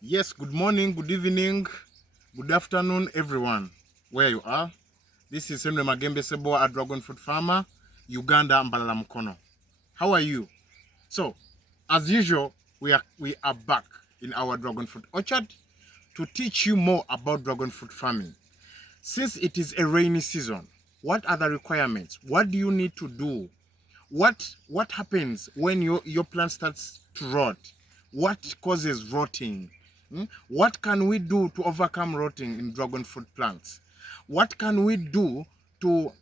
Yes, good morning, good evening, good afternoon, everyone, where you are. This is Henry Magembe Sebo, a dragon fruit farmer, Uganda, Mbalala Mukono. How are you? So, as usual, we are back in our dragon fruit orchard to teach you more about dragon fruit farming. Since it is a rainy season, what are the requirements? What do you need to do? What happens when your plant starts to rot? What causes rotting? What can we do to overcome rotting in dragon fruit plants? What can we do to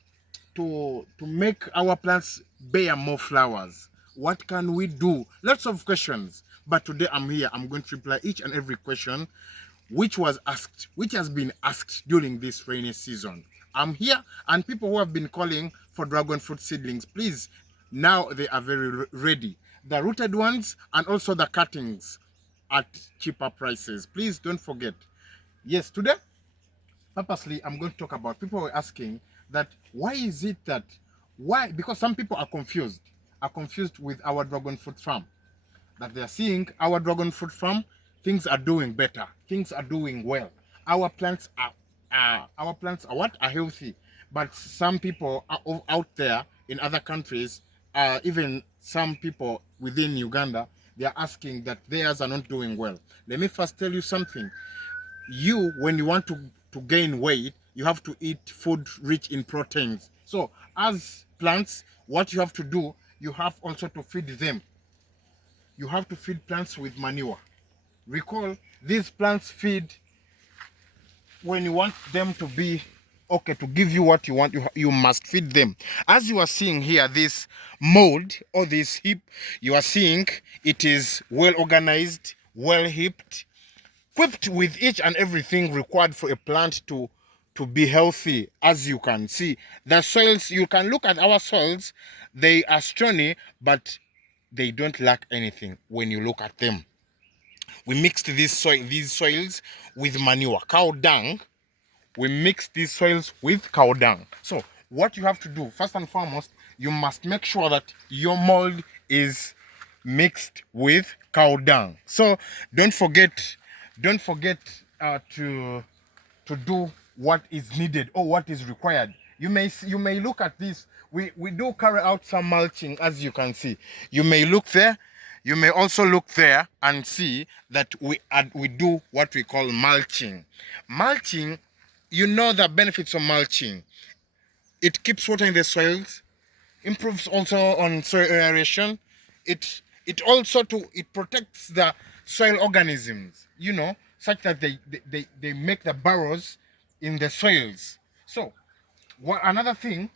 to make our plants bear more flowers? What can we do? Lots of questions. But today I'm here. I'm going to reply each and every question which has been asked during this rainy season. I'm here, and people who have been calling for dragon fruit seedlings, please, now they are very ready. The rooted ones and also the cuttings at cheaper prices. Please don't forget. Yes, today, purposely, I'm going to talk about people were asking that why is it that why because some people are confused with our dragon fruit farm, that they are seeing our dragon fruit farm, things are doing better, things are doing well. Our plants are what are healthy, but some people are out there in other countries, even some people within Uganda, they are asking that theirs are not doing well. Let me first tell you something. You, when you want to gain weight, you have to eat food rich in proteins. So as plants, what you have to do, you have also to feed them. You have to feed plants with manure. Recall, these plants feed when you want them to be okay, to give you what you want, you must feed them. As you are seeing here, this mold or this heap, you are seeing it is well organized, well heaped, equipped with each and everything required for a plant to be healthy. As you can see, the soils, you can look at our soils, they are stony, but they don't lack anything when you look at them. We mixed these soils with manure, cow dung. We mix these soils with cow dung. So what you have to do, first and foremost, you must make sure that your mold is mixed with cow dung. So don't forget, don't forget to do what is needed or what is required. You may look at this. We do carry out some mulching, as you can see. You may look there. You may also look there and see that we do what we call mulching. Mulching, you know the benefits of mulching. It keeps water in the soils, improves also on soil aeration. It protects the soil organisms, such that they make the burrows in the soils. So another thing,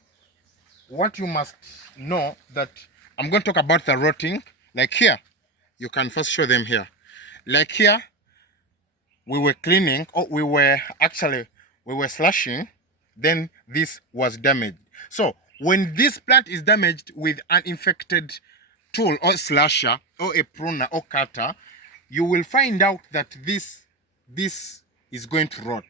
what you must know, that I'm going to talk about the rotting. Like here, you can first show them here. Like here, we were cleaning, or we were slashing, then this was damaged. So when this plant is damaged with an infected tool or slasher or a pruner or cutter, you will find out that this is going to rot.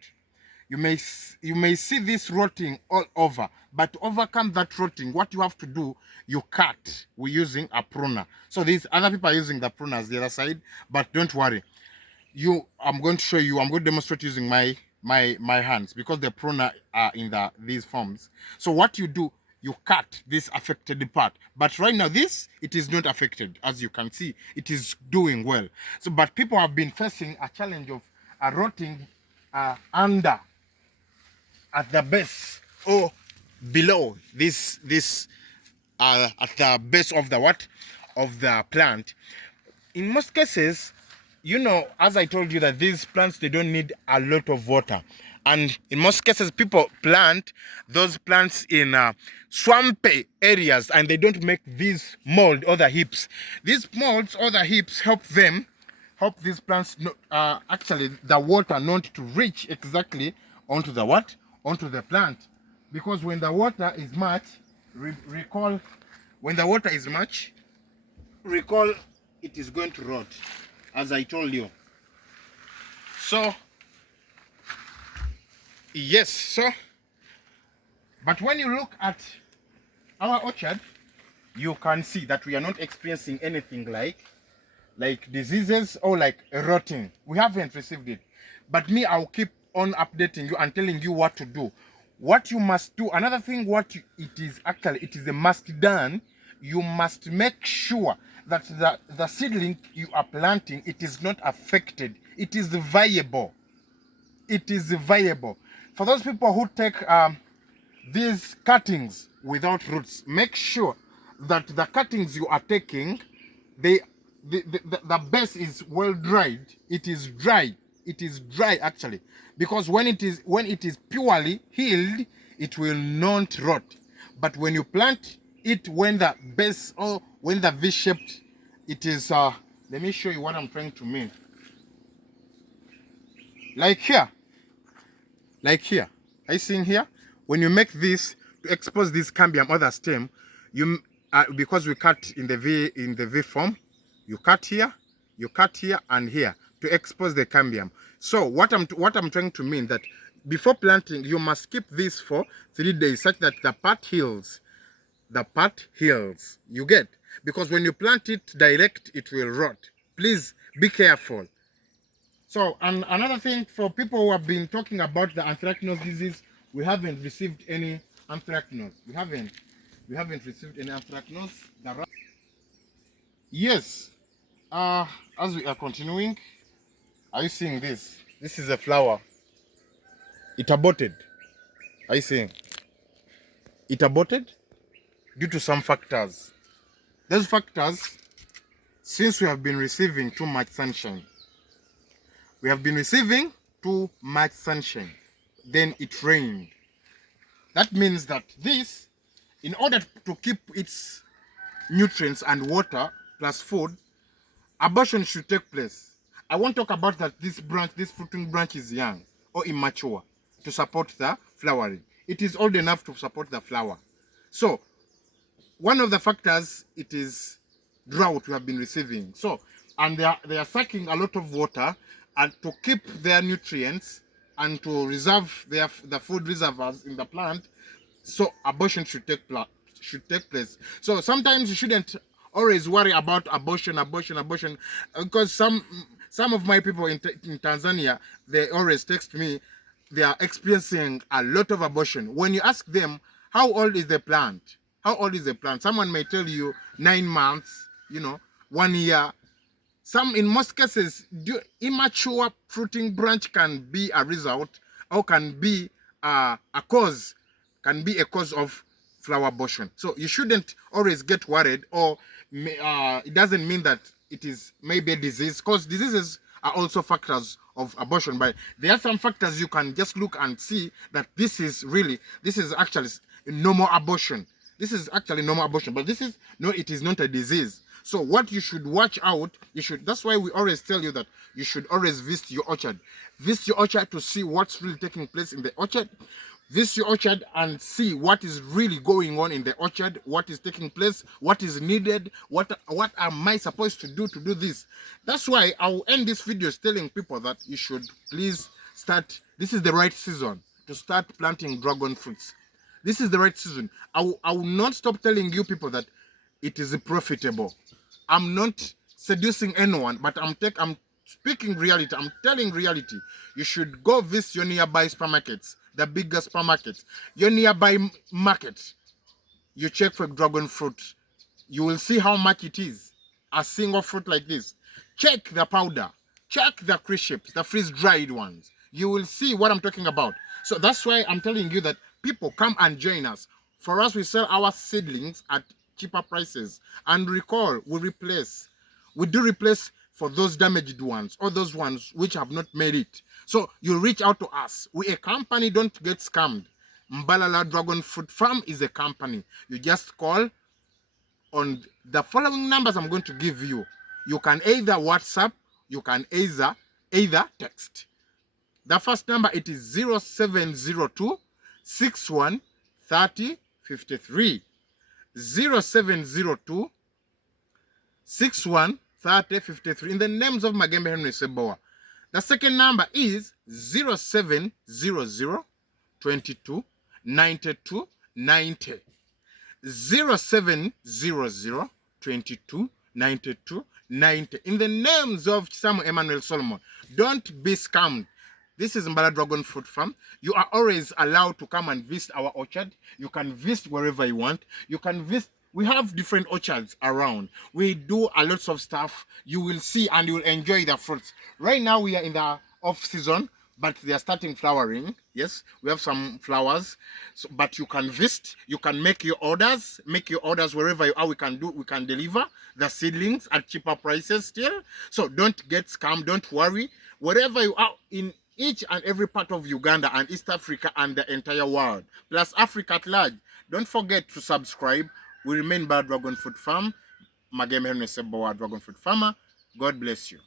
You may see this rotting all over, but to overcome that rotting, what you have to do, you cut. We're using a pruner. So these other people are using the pruners the other side, but don't worry. I'm going to show you. I'm going to demonstrate using my hands, because the pruner are in these forms. So what you do, you cut this affected part. But right now, it is not affected. As you can see, it is doing well. So, but people have been facing a challenge of rotting under, at the base, or below this at the base of the plant. In most cases, as I told you, that these plants, they don't need a lot of water. And in most cases, people plant those plants in swampy areas, and they don't make these mold or the heaps. These molds or the heaps help these plants, actually, the water not to reach exactly onto onto the plant. Because when the water is much, recall, when the water is much, recall, it is going to rot, as I told you. So yes, but when you look at our orchard, you can see that we are not experiencing anything like diseases or like rotting. We haven't received it. But me, I'll keep on updating you and telling you what to do. What you must do, another thing, it is a must done. You must make sure that the seedling you are planting, it is not affected. It is viable. It is viable. For those people who take these cuttings without roots, make sure that the cuttings you are taking, the base is well dried. It is dry. It is dry actually, because when it is purely healed, it will not rot. But when you plant it, when the base or when the V-shaped, it is let me show you what I'm trying to mean. Like here, are you seeing here? When you make this to expose this cambium or the stem, you because we cut in the V form, you cut here, and here to expose the cambium. So what I'm trying to mean that before planting, you must keep this for 3 days such that the part heals. The part heals. You get? Because when you plant it direct, it will rot. Please be careful. So, and another thing, for people who have been talking about the anthracnose disease, we haven't received any anthracnose. We haven't received any anthracnose. Yes. As we are continuing, are you seeing this? This is a flower. It aborted. Are you seeing? It aborted due to some factors. Those factors, since we have been receiving too much sunshine. We have been receiving too much sunshine. Then it rained. That means that this, in order to keep its nutrients and water plus food, abortion should take place. I won't talk about that this fruiting branch is young or immature to support the flowering. It is old enough to support the flower. So, one of the factors, it is drought we have been receiving. So, and they are sucking a lot of water, and to keep their nutrients and to reserve the food reservoirs in the plant. So abortion should take place. So sometimes you shouldn't always worry about abortion, because some of my people in Tanzania, they always text me, they are experiencing a lot of abortion. When you ask them, how old is the plant? How old is the plant? Someone may tell you 9 months, 1 year. In most cases, immature fruiting branch can be a result or can be a cause of flower abortion. So you shouldn't always get worried, or it doesn't mean that it is maybe a disease, because diseases are also factors of abortion. But there are some factors you can just look and see that this is actually normal abortion. This is actually normal abortion, but it is not a disease. So what you should watch out, that's why we always tell you that you should always visit your orchard. Visit your orchard to see what's really taking place in the orchard. Visit your orchard and see what is really going on in the orchard, what is taking place, what is needed, what am I supposed to do this. That's why I'll end this video telling people that you should please start. This is the right season to start planting dragon fruits. This is the right season. I will not stop telling you people that it is profitable. I'm not seducing anyone, but I'm speaking reality. I'm telling reality. You should go visit your nearby supermarkets, the bigger supermarkets, your nearby market. You check for dragon fruit. You will see how much it is. A single fruit like this. Check the powder. Check the crisps, the freeze-dried ones. You will see what I'm talking about. So that's why I'm telling you that people come and join us. For us, we sell our seedlings at cheaper prices. And recall, we do replace for those damaged ones or those ones which have not made it. So you reach out to us. We a company, don't get scammed. Mbalala Dragon Fruit Farm is a company. You just call on the following numbers I'm going to give you. You can either WhatsApp, you can either text. The first number, it is 0702 61 30 53. 0702 61 30 53 in the names of Magembe Henry Seboa. The second number is 0700 22 92 90. 0700 22 92 90. In the names of Samuel Emmanuel Solomon, don't be scammed. This is Mbala Dragon Fruit Farm. You are always allowed to come and visit our orchard. You can visit wherever you want. You can visit. We have different orchards around. We do a lots of stuff. You will see and you will enjoy the fruits. Right now we are in the off season, but they are starting flowering. Yes, we have some flowers. So, but you can visit. You can make your orders. Make your orders wherever you are. We can deliver the seedlings at cheaper prices still. So don't get scammed. Don't worry. Wherever you are in each and every part of Uganda and East Africa and the entire world, plus Africa at large. Don't forget to subscribe. We remain Bad Dragon Fruit Farm. Mageme Henry Seboa, Dragon Fruit Farmer. God bless you.